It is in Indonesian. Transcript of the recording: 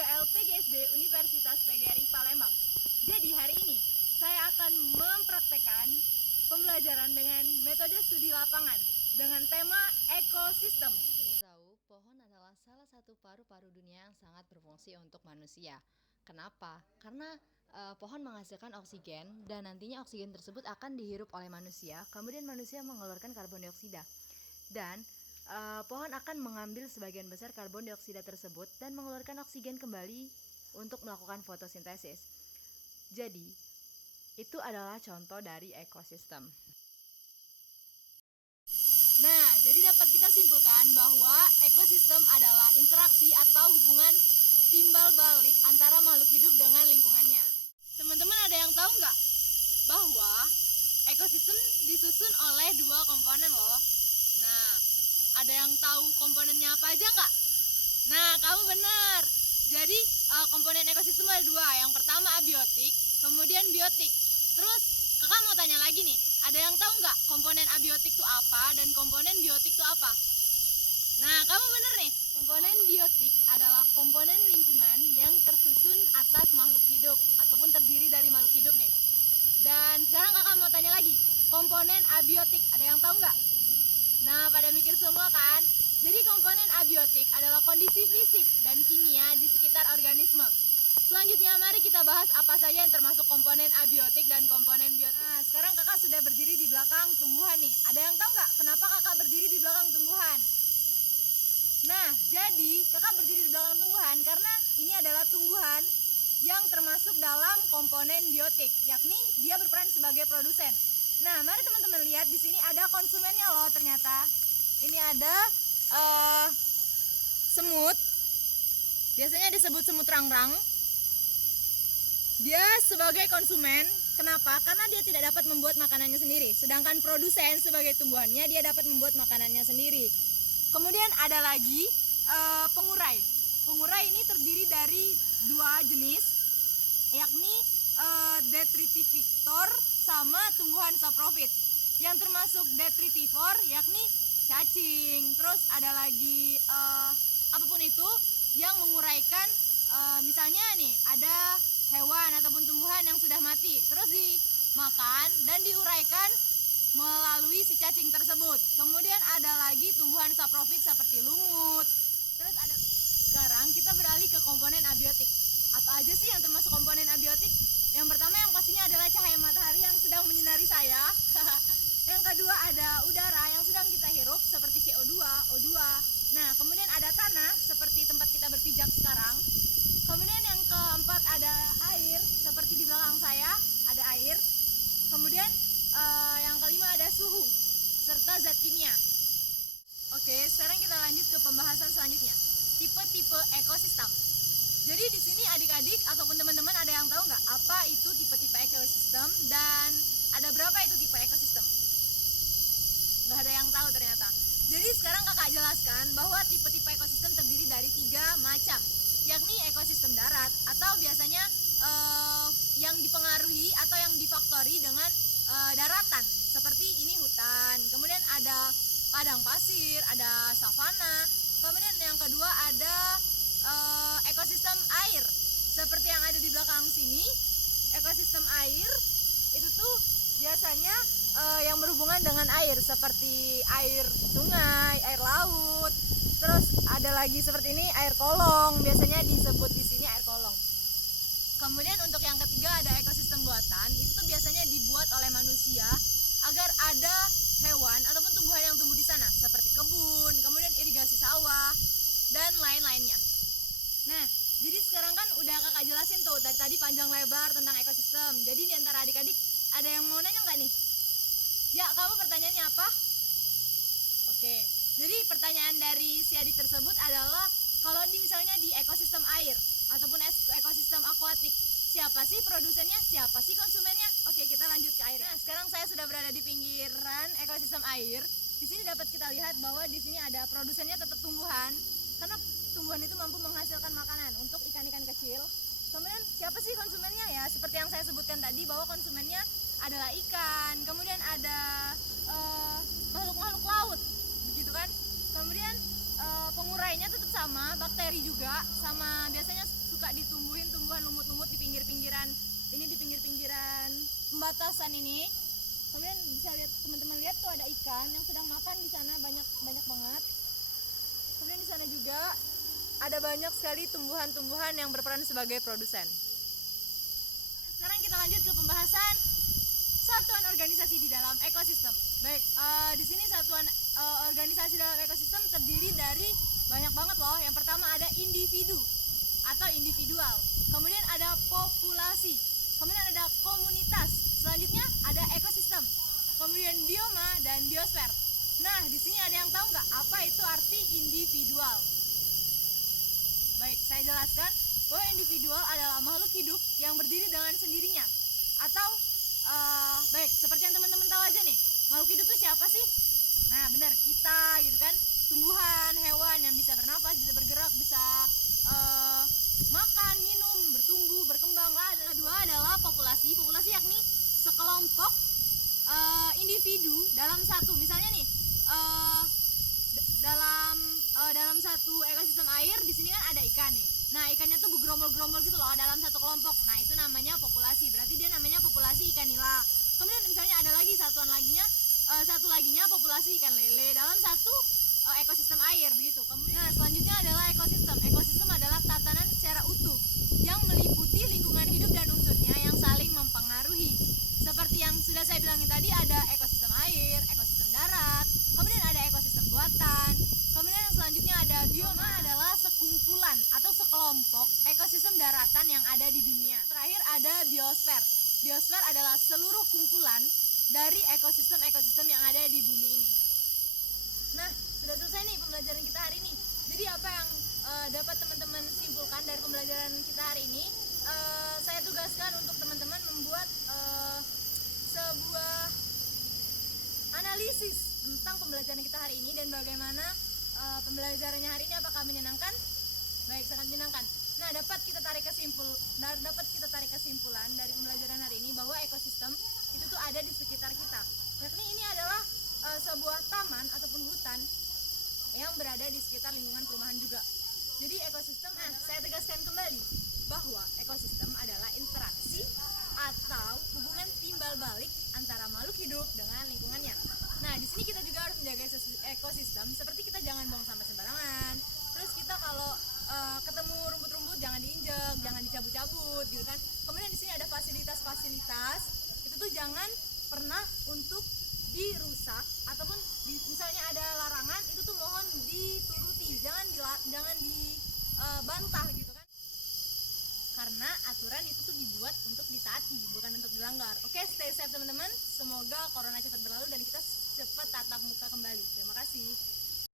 3L PGSD Universitas PGRI Palembang. Jadi hari ini saya akan mempraktekkan pembelajaran dengan metode studi lapangan dengan tema ekosistem. Kita tahu pohon adalah salah satu paru-paru dunia yang sangat berfungsi untuk manusia. Kenapa? Karena pohon menghasilkan oksigen dan nantinya oksigen tersebut akan dihirup oleh manusia. Kemudian manusia mengeluarkan karbon dioksida dan pohon akan mengambil sebagian besar karbon dioksida tersebut dan mengeluarkan oksigen kembali untuk melakukan fotosintesis. Jadi, itu adalah contoh dari ekosistem. Nah, jadi dapat kita simpulkan bahwa ekosistem adalah interaksi atau hubungan timbal balik antara makhluk hidup dengan lingkungannya. Teman-teman ada yang tahu nggak bahwa ekosistem disusun oleh dua komponen loh. Nah, ada yang tahu komponennya apa aja nggak? Nah, kamu benar. Jadi komponen ekosistem ada dua. Yang pertama abiotik, kemudian biotik. Terus kakak mau tanya lagi nih, ada yang tahu nggak komponen abiotik itu apa dan komponen biotik itu apa? Nah, kamu bener nih. Komponen biotik adalah komponen lingkungan yang tersusun atas makhluk hidup ataupun terdiri dari makhluk hidup nih. Dan sekarang kakak mau tanya lagi, komponen abiotik, ada yang tahu nggak? Nah, pada mikir semua kan? Jadi komponen abiotik adalah kondisi fisik dan kimia di sekitar organisme. Selanjutnya mari kita bahas apa saja yang termasuk komponen abiotik dan komponen biotik. Nah, sekarang kakak sudah berdiri di belakang tumbuhan nih. Ada yang tahu nggak kenapa kakak berdiri di belakang tumbuhan? Nah, jadi kakak berdiri di belakang tumbuhan karena ini adalah tumbuhan yang termasuk dalam komponen biotik, yakni dia berperan sebagai produsen. Nah, mari teman-teman lihat di sini ada konsumennya loh ternyata. Ini ada semut. Biasanya disebut semut rangrang. Dia sebagai konsumen, kenapa? Karena dia tidak dapat membuat makanannya sendiri. Sedangkan produsen sebagai tumbuhannya dia dapat membuat makanannya sendiri. Kemudian ada lagi pengurai. Pengurai ini terdiri dari dua jenis, yakni detritivore sama tumbuhan saprofit. Yang termasuk detritivore yakni cacing. Terus ada lagi apapun itu yang menguraikan, misalnya nih ada hewan ataupun tumbuhan yang sudah mati, terus dimakan dan diuraikan melalui si cacing tersebut. Kemudian ada lagi tumbuhan saprofit seperti lumut. Terus ada, sekarang kita beralih ke komponen abiotik. Apa aja sih yang termasuk komponen abiotik? Yang pertama yang pastinya adalah cahaya matahari yang sedang menyinari saya. Yang kedua ada udara yang sedang kita hirup seperti CO2, O2. Nah, kemudian ada tanah seperti tempat kita berpijak sekarang. Kemudian yang keempat ada air seperti di belakang saya, ada air. Kemudian yang kelima ada suhu serta zat kimia. Oke, sekarang kita lanjut ke pembahasan selanjutnya. Tipe-tipe ekosistem. Jadi di sini adik-adik ataupun teman-teman ada yang tahu nggak apa itu tipe-tipe ekosistem dan ada berapa itu tipe ekosistem? Nggak ada yang tahu ternyata. Jadi sekarang kakak jelaskan bahwa tipe-tipe ekosistem terdiri dari 3 macam, yakni ekosistem darat atau biasanya yang dipengaruhi atau yang difaktori dengan daratan, seperti ini hutan. Kemudian ada padang pasir, ada savana. Kemudian yang kedua ada ekosistem air, seperti yang ada di belakang sini. Ekosistem air itu tuh biasanya yang berhubungan dengan air, seperti air sungai, air laut. Terus ada lagi seperti ini air kolong, biasanya disebut di sini air kolong. Kemudian untuk yang ketiga ada ekosistem buatan. Itu tuh biasanya dibuat oleh manusia agar ada hewan ataupun tumbuhan yang tumbuh di sana, seperti kebun, kemudian irigasi sawah dan lain-lainnya. Nah, jadi sekarang kan udah kakak jelasin tuh dari tadi panjang lebar tentang ekosistem. Jadi di antara adik-adik ada yang mau nanya nggak nih? Ya, kamu pertanyaannya apa? Oke, jadi pertanyaan dari si adik tersebut adalah kalau misalnya di ekosistem air ataupun ekosistem akuatik, siapa sih produsennya, siapa sih konsumennya? Oke, kita lanjut ke air. Nah, sekarang saya sudah berada di pinggiran ekosistem air. Di sini dapat kita lihat bahwa di sini ada produsennya tetap tumbuhan, karena tumbuhan itu mampu menghasilkan makanan untuk ikan-ikan kecil. Kemudian siapa sih konsumennya? Ya seperti yang saya sebutkan tadi bahwa konsumennya adalah ikan, kemudian ada makhluk-makhluk laut, begitu kan? Kemudian pengurainya tetap sama, bakteri juga, sama biasanya ditumbuhin tumbuhan lumut-lumut di pinggir-pinggiran pembatasan ini. Kemudian bisa lihat, teman-teman lihat tuh ada ikan yang sedang makan di sana, banyak banget. Kemudian di sana juga ada banyak sekali tumbuhan-tumbuhan yang berperan sebagai produsen. Sekarang kita lanjut ke pembahasan satuan organisasi di dalam ekosistem. Baik, di sini satuan organisasi dalam ekosistem terdiri dari banyak banget loh. Yang pertama ada individu atau individual. Kemudian ada populasi. Kemudian ada komunitas. Selanjutnya ada ekosistem. Kemudian bioma dan biosfer. Nah, di sini ada yang tahu nggak apa itu arti individual? Baik, saya jelaskan bahwa individual adalah makhluk hidup yang berdiri dengan sendirinya. Atau baik, seperti yang teman-teman tahu aja nih, makhluk hidup itu siapa sih? Nah, benar, kita gitu kan, tumbuhan, hewan yang bisa bernafas, bisa bergerak, bisa makan, minum, bertumbuh, berkembang lah. Dan kedua adalah populasi. Populasi yakni sekelompok individu dalam satu, misalnya nih dalam satu ekosistem air, di sini kan ada ikan nih. Nah, ikannya tuh bergerombol-gerombol gitu loh dalam satu kelompok. Nah, itu namanya populasi. Berarti dia namanya populasi ikan nila. Kemudian misalnya ada lagi satu laginya populasi ikan lele dalam satu ekosistem air begitu. Kemudian selanjutnya adalah ekosistem. Ekosistem adalah tatanan secara utuh yang meliputi lingkungan hidup dan unsurnya yang saling mempengaruhi. Seperti yang sudah saya bilangin tadi, ada ekosistem air, ekosistem darat, kemudian ada ekosistem buatan. Kemudian yang selanjutnya ada bioma, adalah sekumpulan atau sekelompok ekosistem daratan yang ada di dunia. Terakhir ada biosfer. Biosfer adalah seluruh kumpulan dari ekosistem-ekosistem yang ada di bumi ini. Nah, sudah selesai nih pembelajaran kita hari ini. Jadi apa yang dapat teman-teman simpulkan dari pembelajaran kita hari ini? Saya tugaskan untuk teman-teman membuat sebuah analisis tentang pembelajaran kita hari ini dan bagaimana pembelajarannya hari ini. Apakah menyenangkan? Baik, sangat menyenangkan. Nah, dapat kita tarik kesimpulan dari pembelajaran hari ini bahwa ekosistem itu tuh ada di sekitar kita. Yakni ini adalah sebuah taman ataupun hutan yang berada di sekitar lingkungan perumahan juga. Jadi ekosistem, saya tegaskan kembali bahwa ekosistem adalah interaksi atau hubungan timbal balik antara makhluk hidup dengan lingkungannya. Nah, di sini kita juga harus menjaga ekosistem, seperti kita jangan buang sampah sembarangan. Terus kita kalau ketemu rumput-rumput jangan diinjek, jangan dicabut-cabut gitu kan. Kemudian di sini ada fasilitas-fasilitas, itu tuh jangan pernah untuk dirusak ataupun misalnya ada larangan, itu tuh mohon dituruti, jangan dibantah gitu kan. Karena aturan itu tuh dibuat untuk ditaati, bukan untuk dilanggar. Oke, stay safe teman-teman. Semoga corona cepat berlalu dan kita cepat tatap muka kembali. Terima kasih.